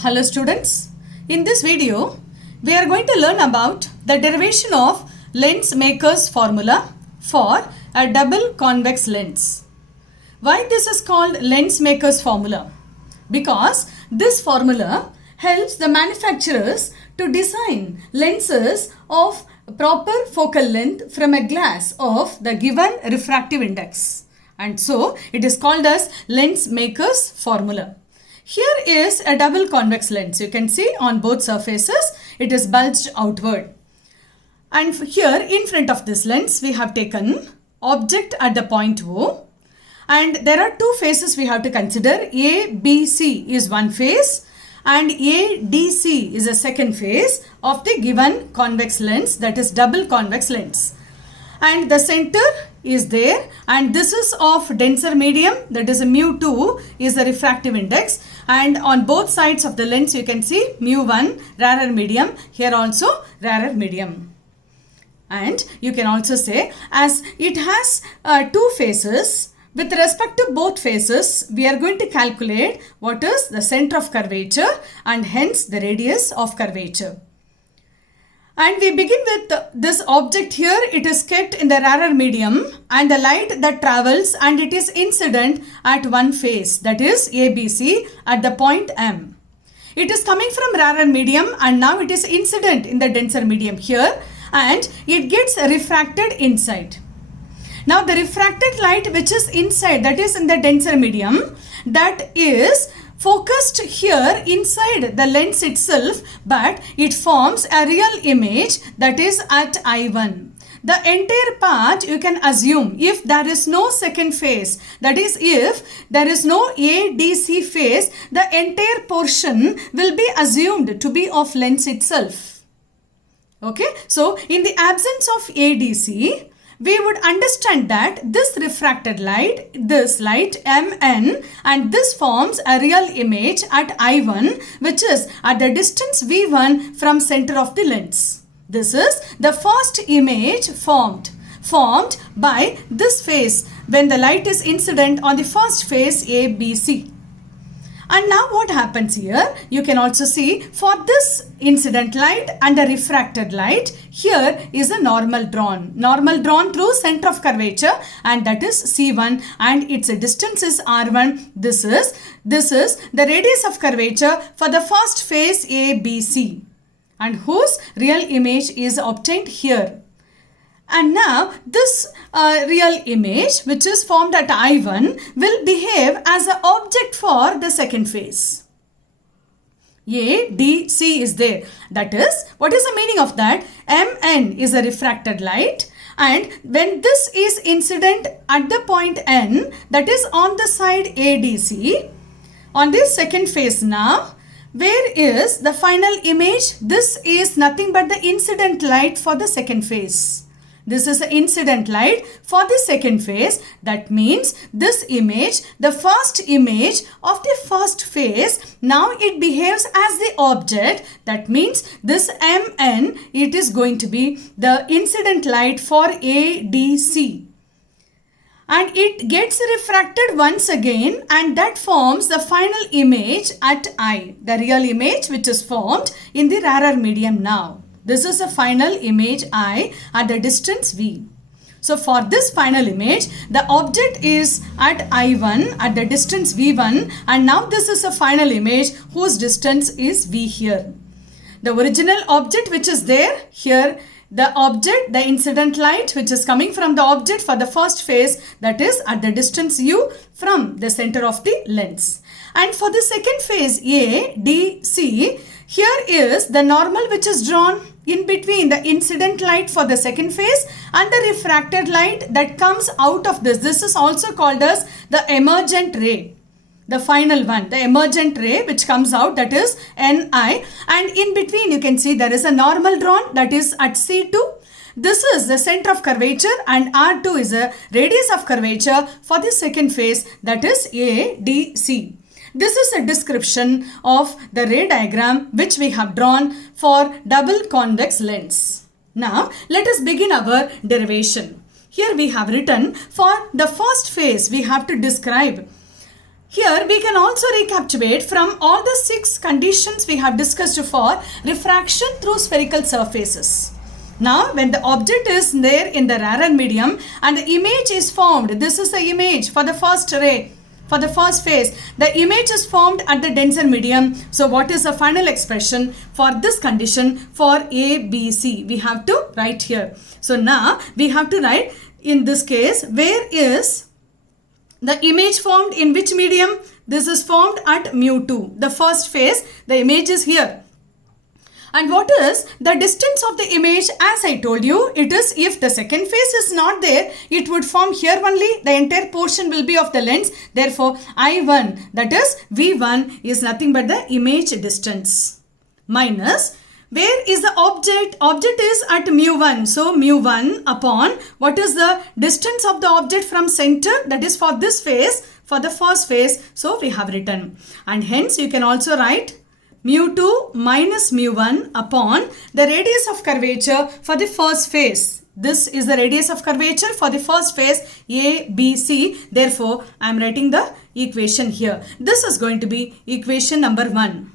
Hello students, in this video we are going to learn about the derivation of Lensmaker's formula for a double convex lens. Why this is called Lensmaker's formula? Because this formula helps the manufacturers to design lenses of proper focal length from a glass of the given refractive index, and so it is called as Lensmaker's formula. Here is a double convex lens. You can see on both surfaces it is bulged outward. And here in front of this lens we have taken object at the point O, and there are two faces we have to consider. ABC is one face and ADC is a second face of the given convex lens, that is double convex lens. And the center is there, and this is of denser medium, that is a mu2 is the refractive index, and on both sides of the lens you can see mu1 rarer medium, here also rarer medium. And you can also say, as it has two faces, with respect to both faces we are going to calculate what is the center of curvature and hence the radius of curvature. And we begin with this object here. It is kept in the rarer medium, and the light that travels and it is incident at one face, that is ABC at the point M. It is coming from rarer medium and now it is incident in the denser medium here, and it gets refracted inside. Now the refracted light which is inside, that is in the denser medium, that is focused here inside the lens itself, but it forms a real image, that is at I1. The entire part you can assume if there is no second phase, that is if there is no ADC phase, the entire portion will be assumed to be of lens itself. Okay, so in the absence of ADC, we would understand that this refracted light, this light Mn, and this forms a real image at I1, which is at the distance V1 from center of the lens. This is the first image formed by this phase when the light is incident on the first phase ABC. And now what happens here, you can also see for this incident light and the refracted light, here is a normal drawn through center of curvature, and that is C1, and its distance is R1. This is the radius of curvature for the first phase ABC, and whose real image is obtained here. And now this real image which is formed at I1 will behave as an object for the second phase. ADC is there. That is, what is the meaning of that? Mn is a refracted light, and when this is incident at the point N, that is on the side ADC, on this second phase now, where is the final image? This is nothing but the incident light for the second phase. This is the incident light for the second phase. That means this image, the first image of the first phase, now it behaves as the object. That means this Mn, it is going to be the incident light for ADC. And it gets refracted once again, and that forms the final image at I, the real image which is formed in the rarer medium now. This is a final image I at the distance V. So for this final image, the object is at I1 at the distance V1, and now this is a final image whose distance is V here. The original object which is there here, the object, the incident light which is coming from the object for the first phase, that is at the distance U from the center of the lens. And for the second phase ADC, here is the normal which is drawn in between the incident light for the second phase and the refracted light that comes out of this. This is also called as the emergent ray. The final one, the emergent ray which comes out, that is Ni, and in between you can see there is a normal drawn, that is at C2. This is the center of curvature, and R2 is a radius of curvature for the second phase, that is ADC. This is a description of the ray diagram which we have drawn for double convex lens. Now let us begin our derivation. Here we have written for the first phase we have to describe Here we can also recapitulate from all the 6 conditions we have discussed for refraction through spherical surfaces. Now when the object is there in the rarer medium and the image is formed, this is the image for the first ray, for the first phase, the image is formed at the denser medium. So what is the final expression for this condition for A, B, C? We have to write here. So now we have to write in this case, where is the image formed in which medium? This is formed at mu2. The first phase, the image is here. And what is the distance of the image? As I told you, it is if the second phase is not there, it would form here only. The entire portion will be of the lens. Therefore, I1, that is V1, is nothing but the image distance. Minus, where is the object? Object is at mu1. So, mu1 upon what is the distance of the object from center? That is for this phase, for the first phase. So, we have written. And hence, you can also write mu2 minus mu1 upon the radius of curvature for the first phase. This is the radius of curvature for the first phase A, B, C. Therefore, I am writing the equation here. This is going to be equation number 1.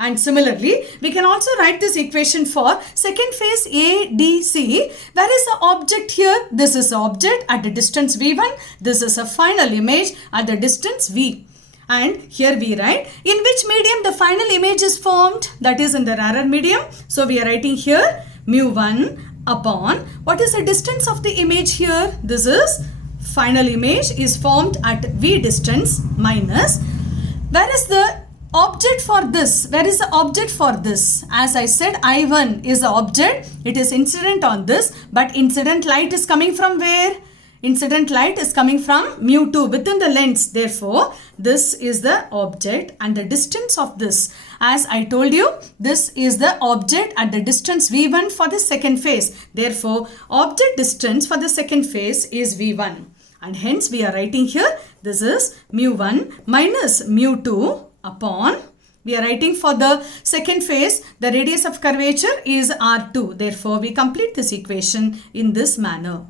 And similarly, we can also write this equation for second phase A, D, C. Where is the object here? This is the object at the distance V1. This is a final image at the distance V. And here we write in which medium the final image is formed, that is in the rarer medium. So we are writing here mu1 upon what is the distance of the image here? This is final image is formed at V distance minus where is the object for this? Where is the object for this? As I said, I1 is the object. It is incident on this, but incident light is coming from where? Incident light is coming from mu2 within the lens. Therefore, this is the object and the distance of this. As I told you, this is the object at the distance V1 for the second phase. Therefore, object distance for the second phase is V1. And hence, we are writing here, this is mu1 minus mu2 upon, we are writing for the second phase, the radius of curvature is R2. Therefore, we complete this equation in this manner.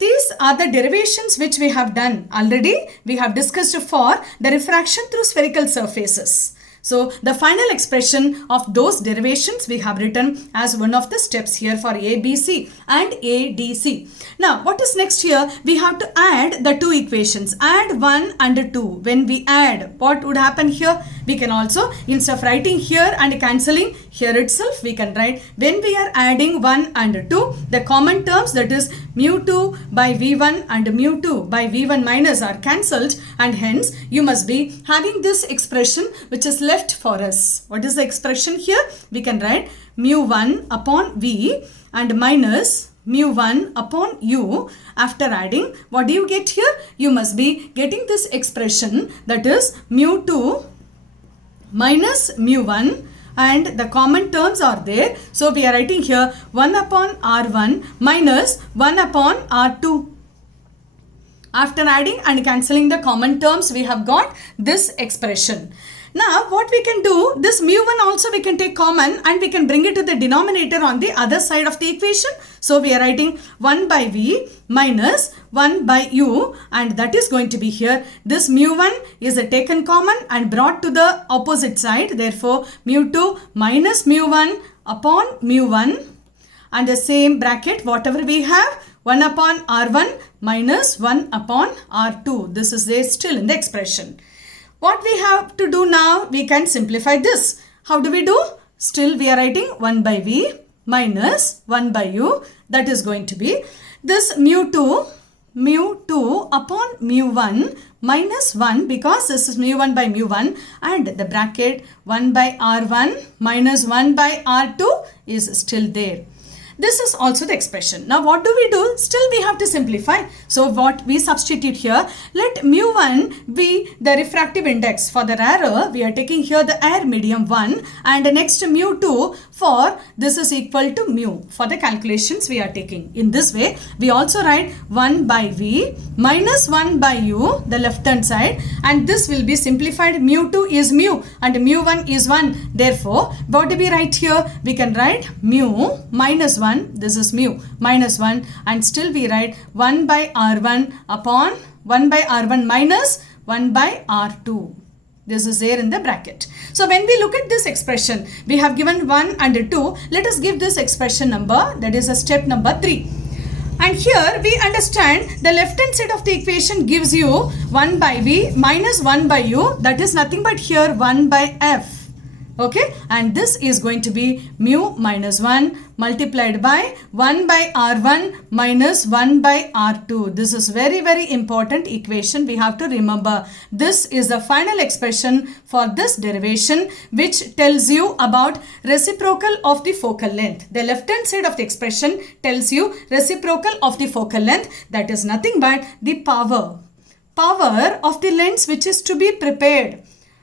These are the derivations which we have done already. We have discussed for the refraction through spherical surfaces. So, the final expression of those derivations we have written as one of the steps here for ABC and ADC. Now, what is next here? We have to add the two equations. Add 1 and 2. When we add, what would happen here? We can also, instead of writing here and cancelling, here itself we can write when we are adding 1 and 2, the common terms that is mu2 by V1 and mu2 by V1 minus are cancelled and hence you must be having this expression which is left for us. What is the expression here? We can write mu1 upon V and minus mu1 upon u. After adding, what do you get here? You must be getting this expression that is mu2 minus mu1 and the common terms are there. So we are writing here 1 upon R1 minus 1 upon R2. After adding and cancelling the common terms, we have got this expression. Now what we can do, this mu1 also we can take common and we can bring it to the denominator on the other side of the equation. So we are writing 1 by V minus 1 by U and that is going to be here. This mu1 is a taken common and brought to the opposite side. Therefore mu2 minus mu1 upon mu1 and the same bracket whatever we have 1 upon R1 minus 1 upon R2. This is there still in the expression. What we have to do now, we can simplify this. How do we do? Still we are writing 1 by V minus 1 by U. That is going to be this mu2 upon mu1 minus 1 because this is mu1 by mu1 and the bracket 1 by R1 minus 1 by R2 is still there. This is also the expression. Now what do we do? Still we have to simplify. So what we substitute here, let mu1 be the refractive index. For the rarer, we are taking here the air medium 1 and the next mu2 for this is equal to mu for the calculations we are taking. In this way, we also write 1 by V minus 1 by U, the left hand side, and this will be simplified. Mu2 is mu and mu1 is 1. Therefore, what do we write here? We can write mu minus 1. This is mu minus 1 and still we write 1 by R1 upon 1 by R1 minus 1 by R2. This is there in the bracket. So when we look at this expression, we have given 1 and 2. Let us give this expression number, that is a step number 3. And here we understand the left hand side of the equation gives you 1 by V minus 1 by U. That is nothing but here 1 by F. Okay, and this is going to be mu minus 1 multiplied by 1 by R1 minus 1 by R2. This is very, very important equation. We have to remember this is the final expression for this derivation, which tells you about reciprocal of the focal length. The left hand side of the expression tells you reciprocal of the focal length. That is nothing but the power of the lens which is to be prepared,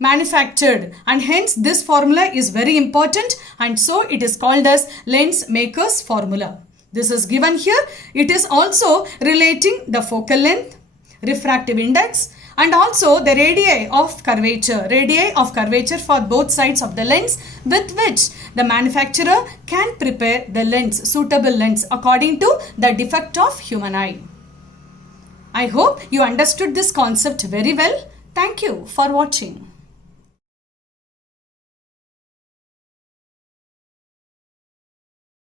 manufactured, and hence this formula is very important, and so it is called as lens maker's formula. This is given here. It is also relating the focal length, refractive index, and also the radii of curvature for both sides of the lens, with which the manufacturer can prepare the lens, suitable lens according to the defect of human eye. I hope you understood this concept very well. Thank you for watching.